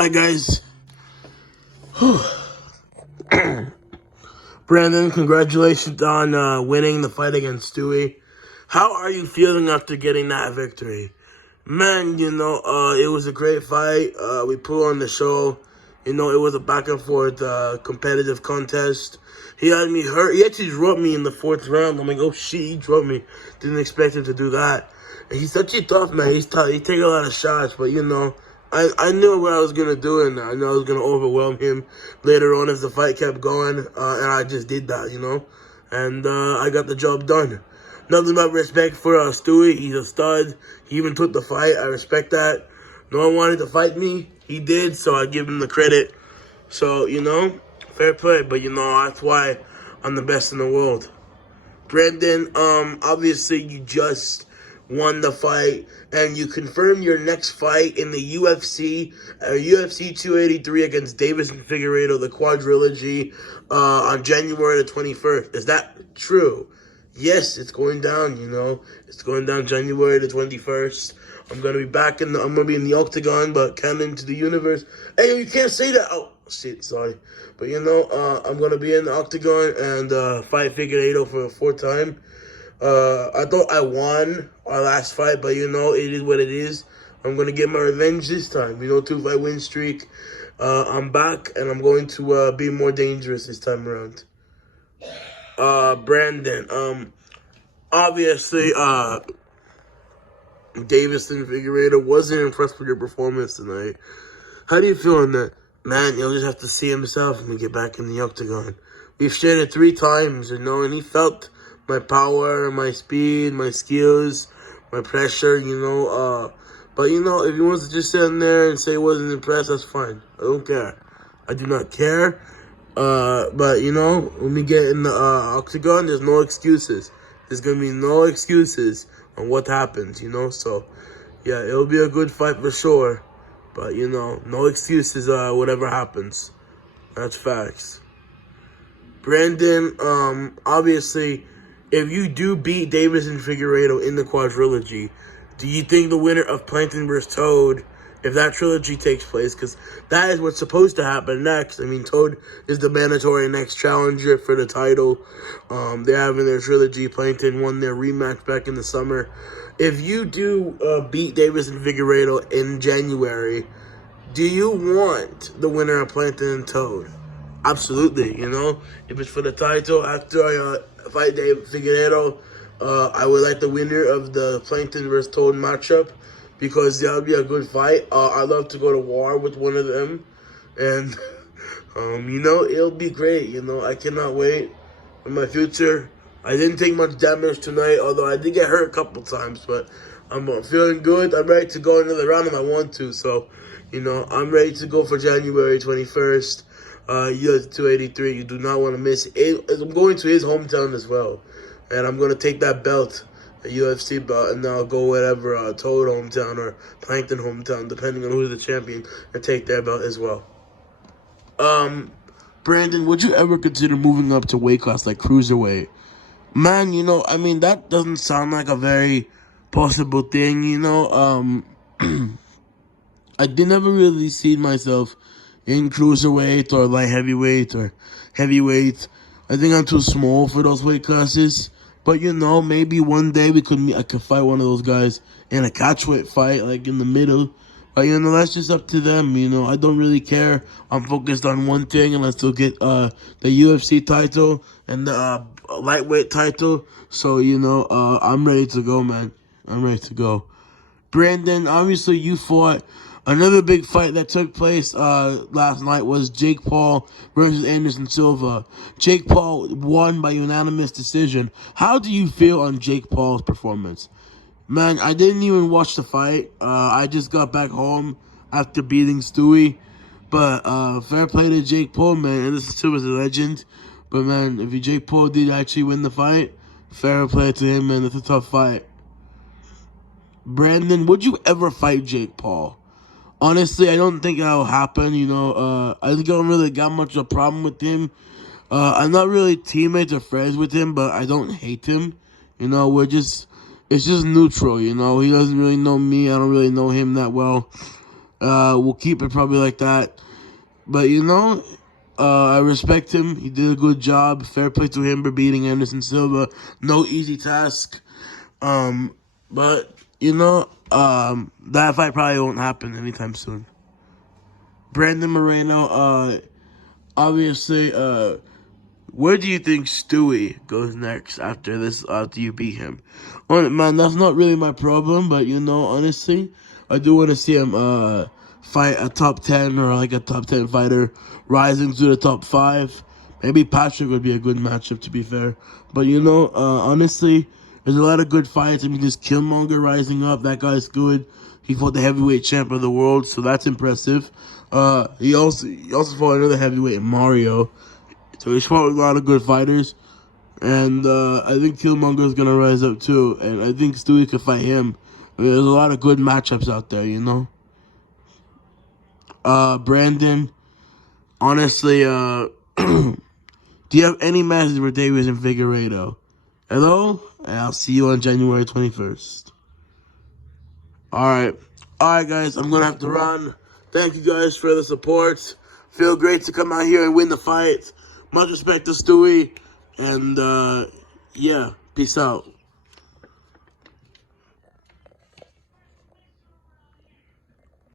Hi guys. Brandon, congratulations on winning the fight against Stewie. How are you feeling after getting that victory? Man, it was a great fight. We put on the show. It was a back and forth competitive contest. He had me hurt. He actually dropped me in the fourth round. I'm like, oh shit, he dropped me. Didn't expect him to do that. And he's actually tough, man. He's tough. He takes a lot of shots, but I knew what I was going to do, and I knew I was going to overwhelm him later on as the fight kept going, and I just did that, and I got the job done. Nothing but respect for Stewie. He's a stud. He even took the fight. I respect that. No one wanted to fight me. He did, so I give him the credit. So, fair play, but, that's why I'm the best in the world. Brandon, obviously you just won the fight, and you confirmed your next fight in the UFC 283 against Davis and Figueiredo, the quadrilogy, on January the 21st. Is that true? Yes, it's going down, It's going down January the 21st. I'm going to be I'm going to be in the octagon, but come into the universe. Hey, you can't say that. Oh, shit, sorry. But, I'm going to be in the octagon and fight Figueiredo for a fourth time. I thought I won our last fight, but it is what it is. I'm going to get my revenge this time. 2-fight win streak. I'm back, and I'm going to be more dangerous this time around. Brandon, obviously, Davis and Figueiredo wasn't impressed with your performance tonight. How do you feel on that? Man, he'll just have to see himself when we get back in the octagon. We've shared it 3 times, and he felt my power, my speed, my skills, my pressure, But, if he wants to just sit in there and say he wasn't impressed, that's fine. I don't care. I do not care. But, when we get in the octagon, there's no excuses. There's going to be no excuses on what happens, So, yeah, it'll be a good fight for sure. But, no excuses, whatever happens. That's facts. Brandon, obviously, if you do beat Davis and Figueiredo in the quadrilogy, do you think the winner of Plankton vs. Toad, if that trilogy takes place, because that is what's supposed to happen next. I mean, Toad is the mandatory next challenger for the title. They're having their trilogy. Plankton won their rematch back in the summer. If you do beat Davis and Figueiredo in January, do you want the winner of Plankton and Toad? Absolutely, If it's for the title, after I fight David Figueiredo, I would like the winner of the Plankton vs. Toad matchup, because that would be a good fight. I'd love to go to war with one of them, and, it'll be great, I cannot wait for my future. I didn't take much damage tonight, although I did get hurt a couple times, but I'm feeling good. I'm ready to go another round if I want to, so, I'm ready to go for January 21st. UFC 283, you do not want to miss it. I'm going to his hometown as well, and I'm going to take that belt, the UFC belt, and then I'll go whatever, Toad hometown or Plankton hometown, depending on who's the champion, and take their belt as well. Brandon, would you ever consider moving up to weight class like cruiserweight? Man, that doesn't sound like a very possible thing, I did never really see myself in cruiserweight or light heavyweight or heavyweight. I think I'm too small for those weight classes. But, maybe one day I could fight one of those guys in a catchweight fight, like in the middle. But, that's just up to them, I don't really care. I'm focused on one thing, and I still get the UFC title and the lightweight title. So, I'm ready to go, man. I'm ready to go. Brandon, obviously you fought. Another big fight that took place last night was Jake Paul versus Anderson Silva. Jake Paul won by unanimous decision. How do you feel on Jake Paul's performance? Man, I didn't even watch the fight. I just got back home after beating Stewie. But fair play to Jake Paul, man. Anderson Silva's a legend. But, man, if Jake Paul did actually win the fight, fair play to him, man. It's a tough fight. Brandon, would you ever fight Jake Paul? Honestly, I don't think that'll happen, I think I don't really got much of a problem with him. I'm not really teammates or friends with him, but I don't hate him. It's just neutral, He doesn't really know me. I don't really know him that well. We'll keep it probably like that. But, I respect him. He did a good job. Fair play to him for beating Anderson Silva. No easy task. But, that fight probably won't happen anytime soon. Brandon Moreno, obviously, where do you think Stewie goes next after this, after you beat him? Man, that's not really my problem, but, honestly, I do want to see him, fight a top 10 or like a top 10 fighter rising to the top 5. Maybe Patrick would be a good matchup, to be fair. But, honestly, there's a lot of good fights. I mean, there's Killmonger rising up. That guy's good. He fought the heavyweight champ of the world, so that's impressive. He also fought another heavyweight, Mario. So he's fought with a lot of good fighters. And I think Killmonger's going to rise up too. And I think Stewie could fight him. I mean, there's a lot of good matchups out there, Brandon, honestly, do you have any message for Davis and Figueiredo? Hello? And I'll see you on January 21st. Alright. Alright, guys, I'm going to have to run. Thank you guys for the support. Feel great to come out here and win the fight. Much respect to Stewie. And, yeah, peace out.